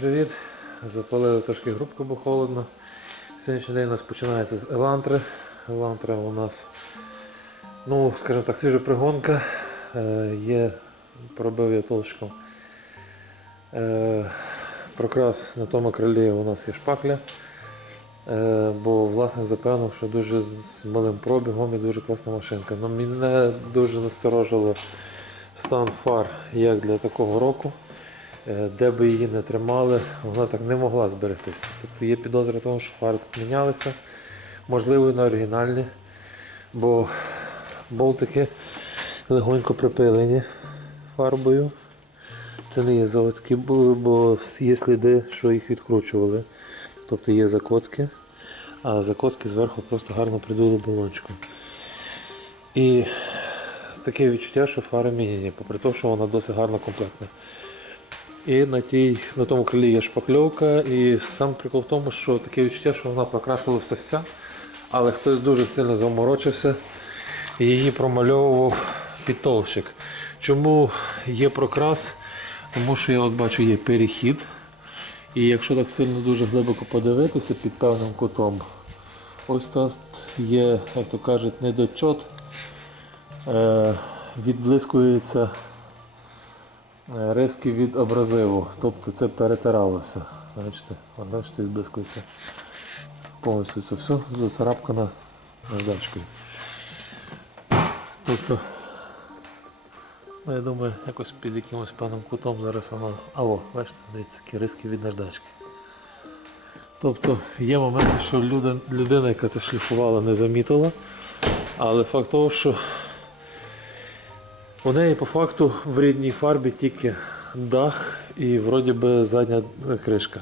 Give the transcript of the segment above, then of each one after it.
Привіт! Запалили трошки грубку, бо холодно. Сьогоднішній день у нас починається з Елантри. Елантра у нас, ну, скажімо так, свіжа пригонка. Е, є, пробив я толчком. Е, прокрас на тому крилі у нас є шпакля. Е, бо власник запевнив, що дуже з малим пробігом і дуже класна машинка. Ну, мене дуже насторожило стан фар як для такого року. Е, Де би її не тримали, вона так не могла зберегтися. Тобто є підозра того, що фари тут мінялися, можливо, і на оригінальні, бо болтики легонько припилені фарбою. Це не є заводські, бо є сліди, що їх відкручували. Тобто є закоцки, а закоцки зверху просто гарно придули балончиком. І таке відчуття, що фари міняні, попри те, що вона досить гарно комплектна. І на, тій, на тому крилі є шпакльовка, і сам прикол в тому, що таке відчуття, що вона прокрашувалася вся, але хтось дуже сильно заморочився її промальовував підтовщик. Чому є прокрас? Тому що я от бачу є перехід. І якщо так сильно дуже глибоко подивитися під певним кутом, ось тут є, як то кажуть, недочот, е, відблискується е, риски від абразиву, тобто це перетиралося. Бачите, бачите, відблискується повністю це все зацарапкано наждачкою. Тобто, ну, я думаю, якось під якимось певним кутом зараз воно. Алло, бачите, дивіться, такі риски від наждачки. Тобто є моменти, що людина, яка це шліфувала, не замітила, але факт того, що у неї по факту в рідній фарбі тільки дах і вроді би задня кришка.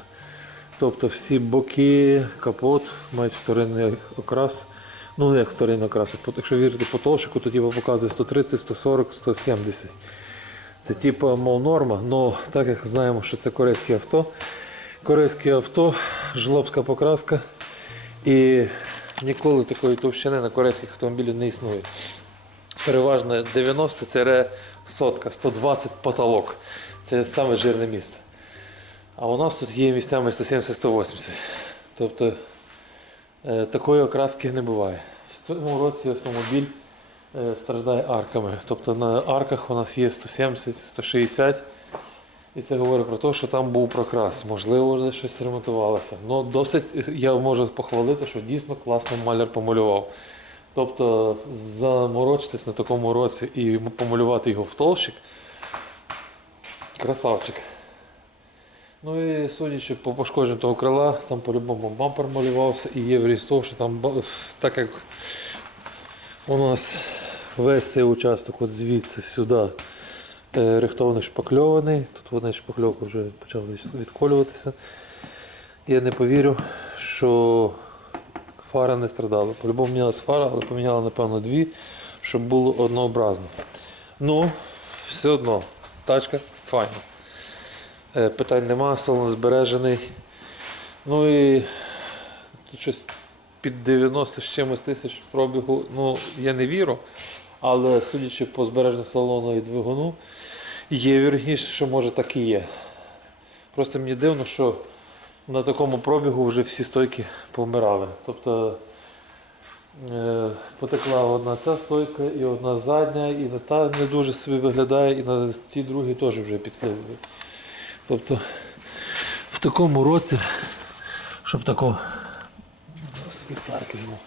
Тобто всі боки, капот мають вторинний окрас. Ну, як вторинний окрас. Якщо вірити по толщику, то типу показує 130, 140, 170. Це типу, мов норма, але так як знаємо, що це корейське авто. Корейське авто, жлобська покраска. І ніколи такої товщини на корейських автомобілях не існує. Переважно 90-100, 120 потолок. Це саме жирне місце. А у нас тут є місцями 170-180. Тобто е, такої окраски не буває. В цьому році автомобіль е, страждає арками. Тобто на арках у нас є 170-160. І це говорить про те, що там був прокрас. Можливо, щось ремонтувалося. Ну, досить я можу похвалити, що дійсно класно маляр помалював. Тобто заморочитись на такому році і помалювати його в толщик. Красавчик. Ну і судячи по пошкодженню того крила, там по-любому бампер малювався і є вріз того, що там, так як у нас весь цей участок от звідси сюди е, рихтований шпакльований, тут вони шпакльовка вже почала відколюватися. Я не повірю, що фара не страдала. По-любому мінялась фара, але поміняла, напевно, дві, щоб було однообразно. Ну, все одно, тачка файна. Е, Питань нема, салон збережений. Ну і тут щось під 90 з чимось тисяч пробігу. Ну, я не вірю, але судячи по збереженню салону і двигуну, є вірніше, що може так і є. Просто мені дивно, що на такому пробігу вже всі стойки помирали. Тобто е, потекла одна ця стойка і одна задня, і на та не дуже собі виглядає, і на ті другі теж вже підслизують. Тобто в такому році, щоб тако Зараз ліхтарик візьму.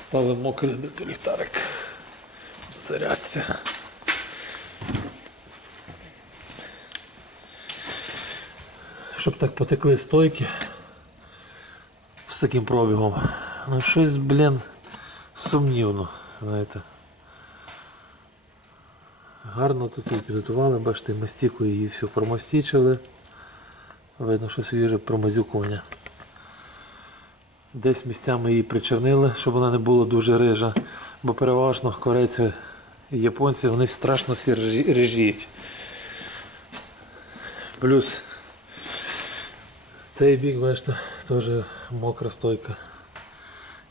Ставимо мокрий ліхтарик. Зарядься. Щоб так потекли стойки з таким пробігом. Ну щось, блін, сумнівно, знаєте. Гарно тут її підготували, бачите, мастіку її все промастічили. Видно, що свіже промазюкування. Десь місцями її причернили, щоб вона не була дуже рижа, бо переважно корейці і японці вони страшно всі режі- Плюс цей бік, бачите, теж мокра стойка.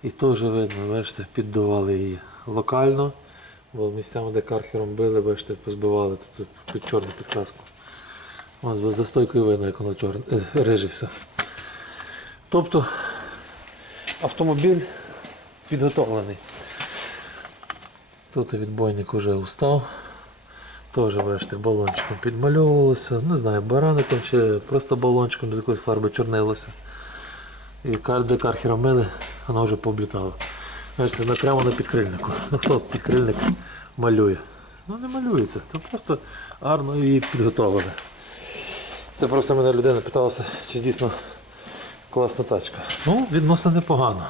І теж видно, бачите, піддували її локально, бо місцями, де кархером били, бачите, позбивали тут під чорну підкраску. Ось за застойкою видно, як воно чорне, е, риже. Тобто автомобіль підготовлений. Тут відбойник вже устав. Теж, бачите, балончиком підмальовувалося. Не знаю, бараником чи просто балончиком з якоїсь фарби чорнилося. І кар- де кархера мили, воно вже пооблітало. Бачите, прямо на підкрильнику. Ну хто підкрильник малює? Ну не малюється, це просто гарно і підготовлене. Це просто мене людина питалася, чи дійсно класна тачка. Ну, відносно непогано.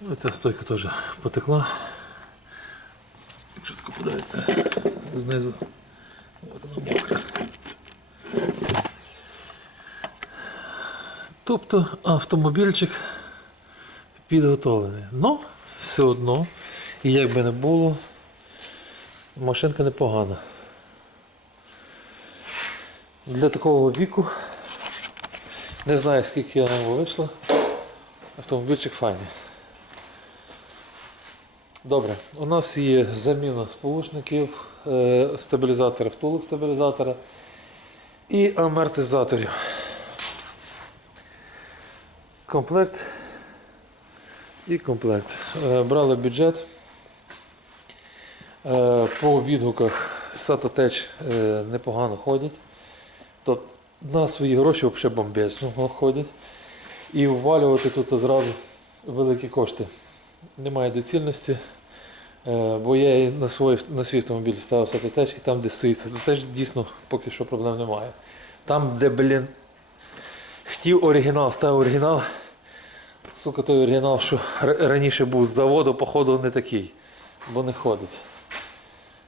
Ну, ця стойка теж потекла. Якщо тако подається знизу. От вона мокра. Тобто автомобільчик підготовлений. Ну, все одно, і як би не було, машинка непогана. Для такого віку, не знаю скільки я йому вийшло, автомобільчик файний. Добре, у нас є заміна сполучників, е, стабілізатора, втулок стабілізатора і амортизаторів. Комплект і комплект. Е, Брали бюджет. Е, По відгуках Сатотеч непогано ходять. Тобто на свої гроші взагалі бомбезно ходять. І ввалювати тут зразу великі кошти. Немає доцільності. Е, Бо я і на свій, на свій автомобіль ставив Сатотеч, і там, де стоїть Сатотеч, дійсно поки що проблем немає. Там, де, блін, хотів оригінал, ставив оригінал. Сука, той оригінал, що раніше був з заводу, походу не такий, бо не ходить.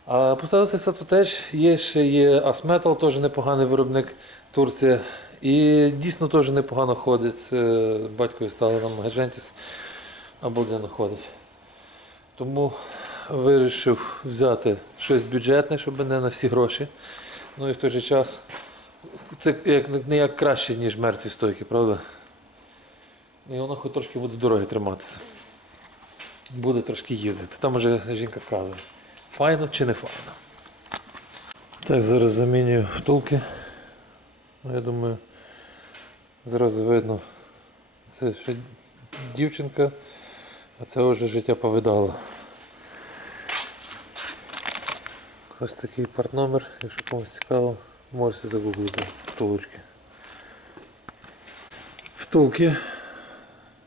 А поставився Сатотеч, є ще є Асметал, теж непоганий виробник Турція. І дійсно теж непогано ходить. Е, Батькові стали нам Гежентіс обалденно ходить. Тому вирішив взяти щось бюджетне, щоб не на всі гроші. Ну і в той же час це як, не як краще, ніж мертві стойки, правда? І воно хоч трошки буде дороги триматися. Буде трошки їздити. Там вже жінка вказує. Файно чи не файно. Так, зараз замінюю втулки. Ну, Я думаю, зразу видно, це ще дівчинка, а це вже життя повидало. Ось такий партномер, якщо комусь цікаво, можете загуглити втулочки. Втулки.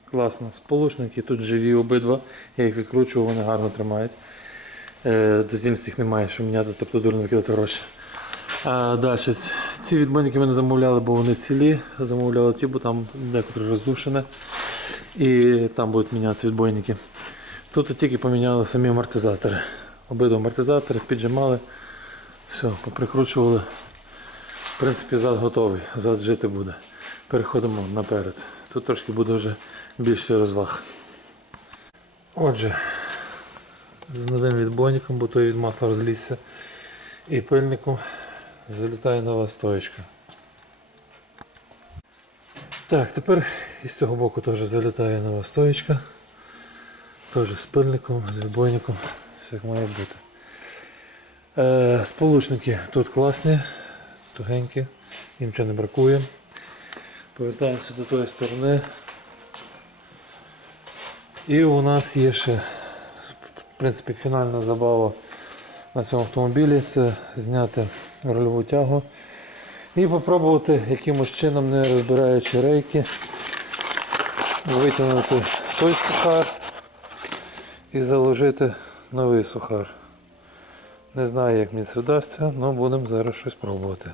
Класно. Сполучники тут живі обидва. Я їх відкручував, вони гарно тримають. Е, Доздільності їх немає, що міняти, тобто дурно викидати гроші. А, далі. Ці відбойники ми не замовляли, бо вони цілі. Замовляли ті, бо там декотре роздушене. І там будуть мінятися відбойники. Тут тільки поміняли самі амортизатори. Обидва амортизатори піджимали. Все, поприкручували. В принципі, зад готовий, зад жити буде. Переходимо наперед. Тут трошки буде вже більше розваг. Отже, з новим відбойником, бо той від масла розлізся. І пильником залітає нова стоєчка. Так, тепер із цього боку теж залітає нова стоєчка. Теж з пильником, з відбойником. Все як має бути. Е, сполучники тут класні, тугенькі, їм нічого не бракує. Повертаємося до тої сторони. І у нас є ще в принципі, фінальна забава на цьому автомобілі це зняти рульову тягу і спробувати якимось чином, не розбираючи рейки, витягнути той сухар і заложити новий сухар. Не знаю, як мені це вдасться, але будемо зараз щось пробувати.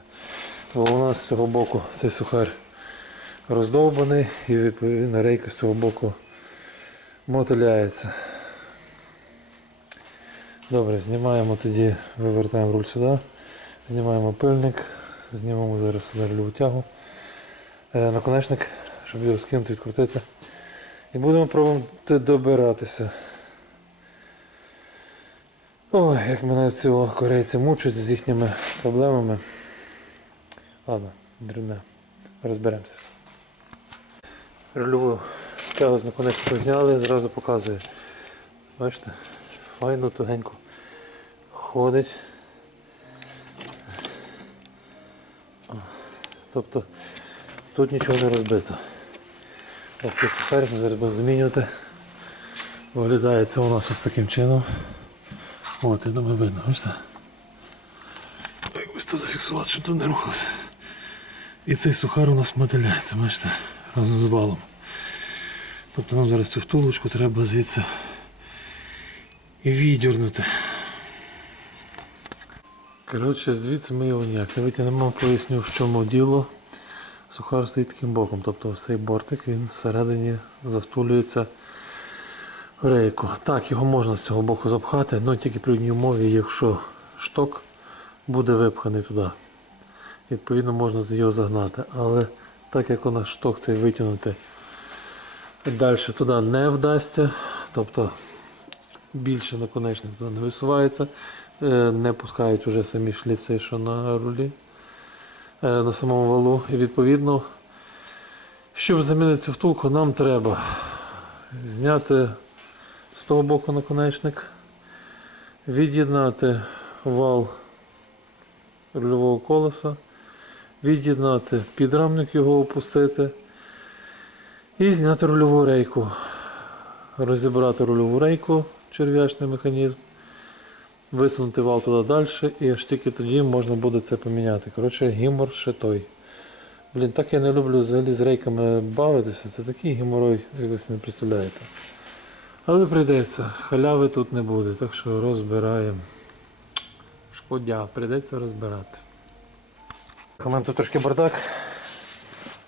Бо у нас з цього боку цей сухар роздовбаний і відповідно рейка з цього боку мотиляється. Добре, знімаємо тоді, вивертаємо руль сюди, знімаємо пильник, знімемо зараз сюди рульову тягу, е, наконечник, щоб його скинути, відкрутити. І будемо пробувати добиратися. Ой, як мене цього корейці мучать з їхніми проблемами. Ладно, дрібне, розберемося. Рульову тягу з наконечника зняли, зразу показує. Бачите? Файно, тугенько ходить. Тобто тут нічого не розбито. Ось цей сухарик ми зараз будемо замінювати. Виглядає це у нас ось таким чином. От, я думаю, видно, бачите? Якось то зафіксувати, щоб тут не рухалося. І цей сухар у нас моделяється, бачите, разом з валом. Тобто нам зараз цю втулочку треба звідси і віддернути. Коротше, звідси ми його ніяк не витягнемо, поясню в чому діло. Сухар стоїть таким боком, тобто цей бортик він всередині завтулюється рейку. Так, його можна з цього боку запхати, але тільки при одній умові, якщо шток буде випханий туди. Відповідно можна його загнати. Але так як у нас шток цей витягнути далі туди не вдасться, тобто більше наконечник туди не висувається, е, не пускають уже самі шліци, що на рулі, е, на самому валу. І відповідно, щоб замінити цю втулку, нам треба зняти того боку наконечник, від'єднати вал рульового колеса, від'єднати підрамник його опустити і зняти рульову рейку. Розібрати рульову рейку, черв'ячний механізм, висунути вал туди далі і аж тільки тоді можна буде це поміняти. Коротше, гімор ще той. Блін, так я не люблю взагалі з рейками бавитися. Це такий геморой, як ви не представляєте. Але прийдеться, халяви тут не буде, так що розбираємо. Шкодя, прийдеться розбирати. У мене тут трошки бардак.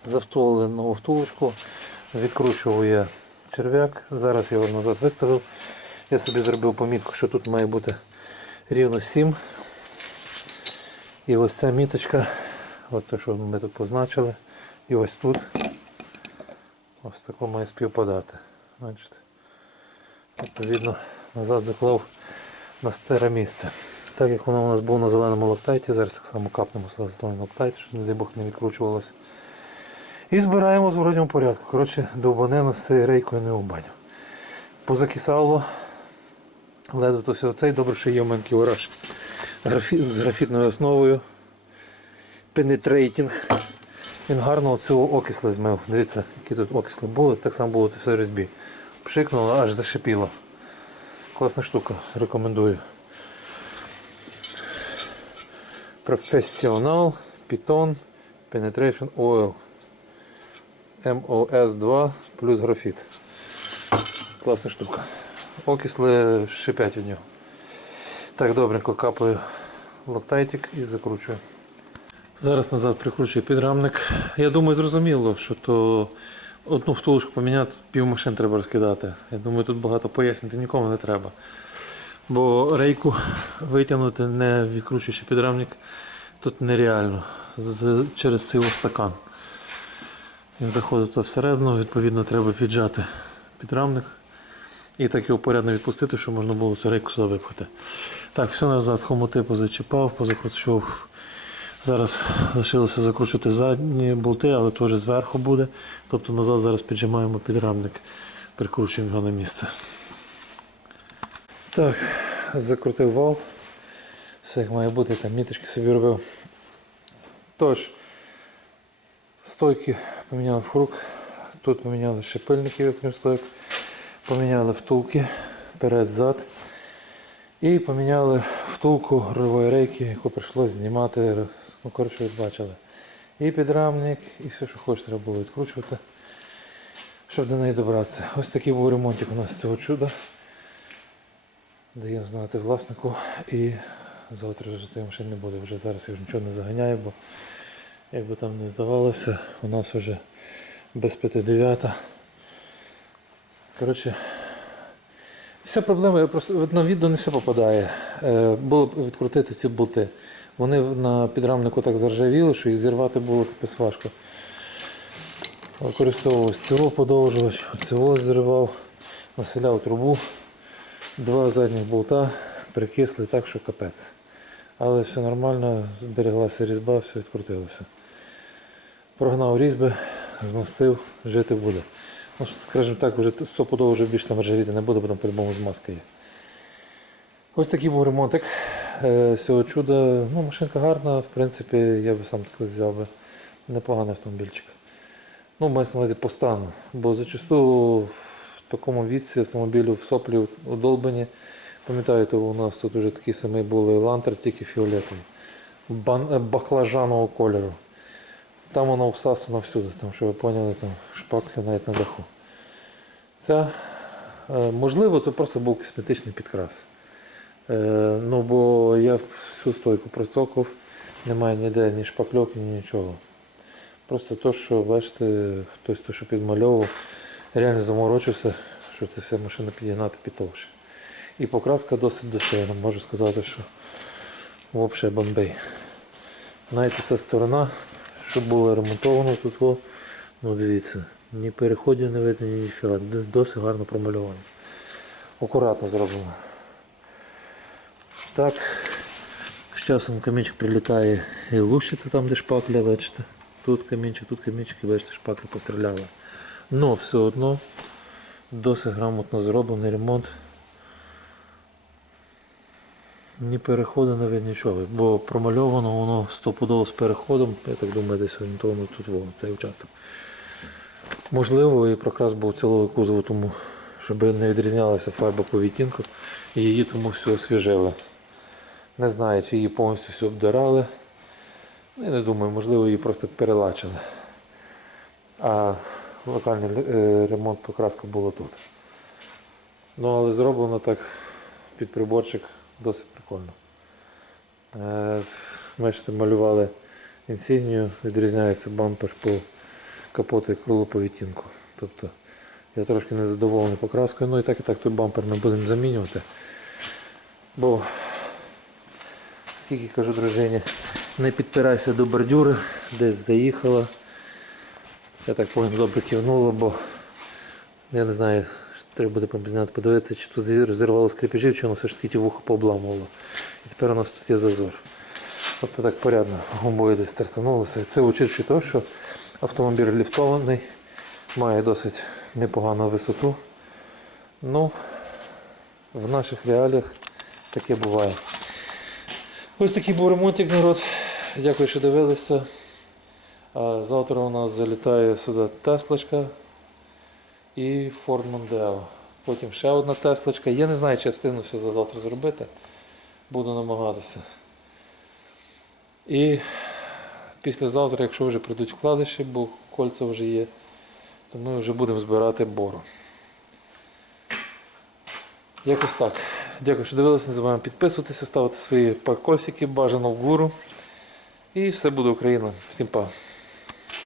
Завтулили нову втулочку, відкручував черв'як. Зараз я його назад виставив. Я собі зробив помітку, що тут має бути рівно 7. І ось ця міточка, от те, що ми тут позначили, і ось тут ось тако має співпадати. Бачите? Відповідно, назад заклав на старе місце. Так як воно у нас було на зеленому локтайті, зараз так само капнемо на зелений локтайт, щоб, не дай Бог, не відкручувалося. І збираємо в зворотньому порядку. Коротше, довбанено з цією рейкою не обаню. Позакисало. Ледве то все цей добре, що є в мене з графітною основою. Пенетрейтінг. Він гарно цього окисли змив. Дивіться, які тут окисли були, так само було це все різьбі. Пшикнуло, аж зашипіло. Класна штука, рекомендую. Професіонал, Python, Penetration Oil. MOS2 плюс графіт. Класна штука. Окисли шипять від нього. Так, добренько капаю локтайтик і закручую. Зараз назад прикручую підрамник. Я думаю, зрозуміло, що то одну втулочку поміняти, пів машин треба розкидати. Я думаю, тут багато пояснити нікому не треба. Бо рейку витягнути, не відкручуючи підрамник, тут нереально. З- через цей стакан. Він заходить туди всередину, відповідно, треба віджати підрамник. І так його порядно відпустити, щоб можна було цю рейку сюди випхати. Так, все назад хомути позачіпав, позакручував. Зараз лишилося закручувати задні болти, але теж зверху буде. Тобто назад зараз піджимаємо підрамник, прикручуємо його на місце. Так, закрутив вал. Все як має бути, там міточки собі робив. Тож, стойки поміняли в круг. Тут поміняли шипильники, окрім стойок. Поміняли втулки перед-зад. І поміняли втулку рульової рейки, яку прийшлося знімати. Ну, коротше, ви бачили. І підрамник, і все, що хочеш, треба було відкручувати, щоб до неї добратися. Ось такий був ремонтик у нас цього чуда. Даємо знати власнику. І завтра вже цієї машини не буде. Вже зараз я вже нічого не заганяю, бо якби там не здавалося, у нас вже без 5-9. Коротше, вся проблема, я просто на відео не все попадає. Е, було б відкрутити ці болти. Вони на підрамнику так заржавіли, що їх зірвати було капець важко. Використовував цього подовжувач, цього зривав, населяв трубу, два задніх болта прикисли так, що капець. Але все нормально, збереглася різьба, все відкрутилося. Прогнав різьби, змастив, жити буде. Ну, скажімо так, вже стопудово вже більше там ржавіти не буде, бо там по-любому змазка є. Ось такий був ремонтик цього чуда. Ну, машинка гарна, в принципі, я би сам такий взяв би Непоганий автомобільчик. Ну, мається на увазі по стану. Бо зачасту в такому віці автомобілів в соплі удолбані. Пам'ятаєте, у нас тут вже такий самий був лантер, тільки фіолетовий. Бан- е, баклажанового кольору. Там воно всасано всюди, там, що ви поняли, там шпаклі навіть на даху. Ця, е, можливо, це просто був косметичний підкрас. Е, ну, бо я всю стойку процокав, немає ніде ні шпакльоки, ні нічого. Просто то, що бачите, хтось то, що підмальовував, реально заморочився, що це вся машина підігнати підтовше. І покраска досить достойна, можу сказати, що взагалі бомбей. Навіть ця сторона, що було ремонтовано тут, ну дивіться, ні переходів не видно, ні нічого. Досить гарно промальовано. Акуратно зроблено. Так, з часом камінчик прилітає і лущиться там, де шпакля, бачите. Тут камінчик, тут камінчик, і бачите, шпакля постріляла. Но все одно досить грамотно зроблений ремонт. Ні переходу видно нічого, бо промальовано воно стопудово з переходом, я так думаю, десь орієнтовно тут во, цей участок. Можливо, і прокрас був цілого кузову, тому щоб не відрізнялася фарба по відтінку, і її тому все освіжили. Не знаю, чи її повністю все обдирали. Ну, Я не думаю, можливо, її просто перелачили. А локальний е, ремонт покраска було тут. Ну, але зроблено так під приборчик досить прикольно. Е, Бачите, малювали інсігнію, відрізняється бампер по капоту і крилу по відтінку. Тобто я трошки не задоволений покраскою, ну і так і так той бампер ми будемо замінювати. Бо скільки кажу дружині, не підпирайся до бордюри, десь заїхала. Я так понял, добре кивнула, бо я не знаю, треба буде помізняти подивитися, чи тут розірвало скрипежі, чи воно все ж таки ті вуха пообламувало. І тепер у нас тут є зазор. Тобто так порядно гумбою десь терцанулося. Це учивши те, що автомобіль ліфтований, має досить непогану висоту. Ну, в наших реаліях таке буває. Ось такий був ремонтик, народ. Дякую, що дивилися. Завтра у нас залітає сюди Теслочка і Ford Mondeo. Потім ще одна Теслочка. Я не знаю, чи я встигну все за завтра зробити. Буду намагатися. І післязавтра, якщо вже прийдуть вкладиші, бо кольця вже є, то ми вже будемо збирати бору. Якось так. Дякую, що дивилися. Не забуваємо підписуватися, ставити свої паркосики, бажано в гуру. І все буде Україна. Всім па.